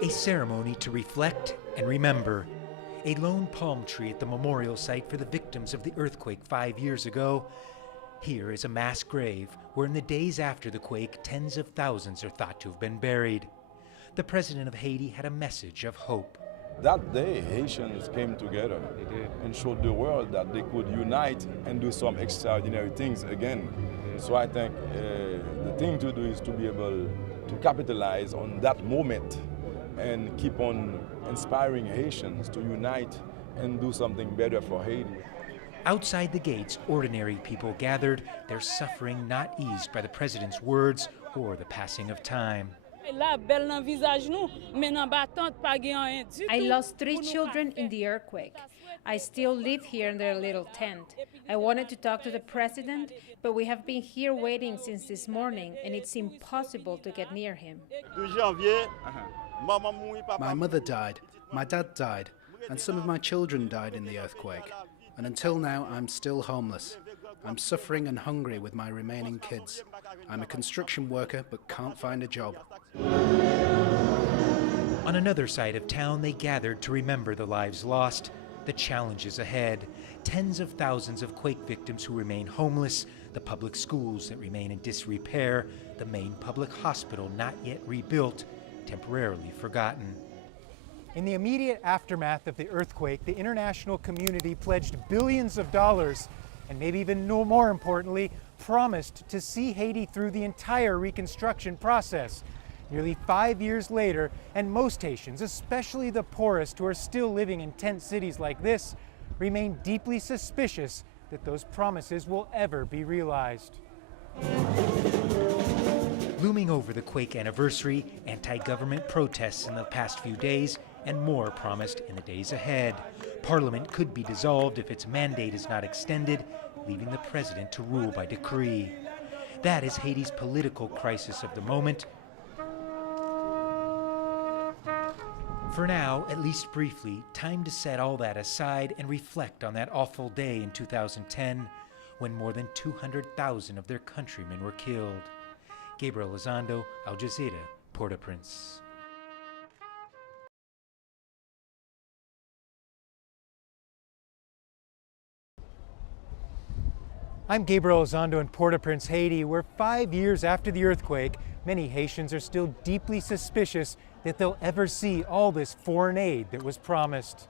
A ceremony to reflect and remember. A lone palm tree at the memorial site for the victims of the earthquake 5 years ago. Here is a mass grave where in the days after the quake, tens of thousands are thought to have been buried. The president of Haiti had a message of hope. That day, Haitians came together and showed the world that they could unite and do some extraordinary things again. So I think the thing to do is to be able to capitalize on that moment and keep on inspiring Haitians to unite and do something better for Haiti. Outside the gates, ordinary people gathered, their suffering not eased by the president's words or the passing of time. I lost 3 children in the earthquake. I still live here in their little tent. I wanted to talk to the president, but we have been here waiting since this morning, and it's impossible to get near him. My mother died, my dad died, and some of my children died in the earthquake. And until now, I'm still homeless. I'm suffering and hungry with my remaining kids. I'm a construction worker, but can't find a job. On another side of town, they gathered to remember the lives lost, the challenges ahead, tens of thousands of quake victims who remain homeless, the public schools that remain in disrepair, the main public hospital not yet rebuilt, temporarily forgotten. In the immediate aftermath of the earthquake, the international community pledged billions of dollars and maybe even no more importantly, promised to see Haiti through the entire reconstruction process. Nearly 5 years later, and most Haitians, especially the poorest who are still living in tent cities like this, remain deeply suspicious that those promises will ever be realized. Looming over the quake anniversary, anti-government protests in the past few days, and more promised in the days ahead. Parliament could be dissolved if its mandate is not extended, leaving the president to rule by decree. That is Haiti's political crisis of the moment. For now, at least briefly, time to set all that aside and reflect on that awful day in 2010 when more than 200,000 of their countrymen were killed. Gabriel Elizondo, Al Jazeera, Port-au-Prince. I'm Gabriel Elizondo in Port-au-Prince, Haiti, where 5 years after the earthquake, many Haitians are still deeply suspicious that they'll ever see all this foreign aid that was promised.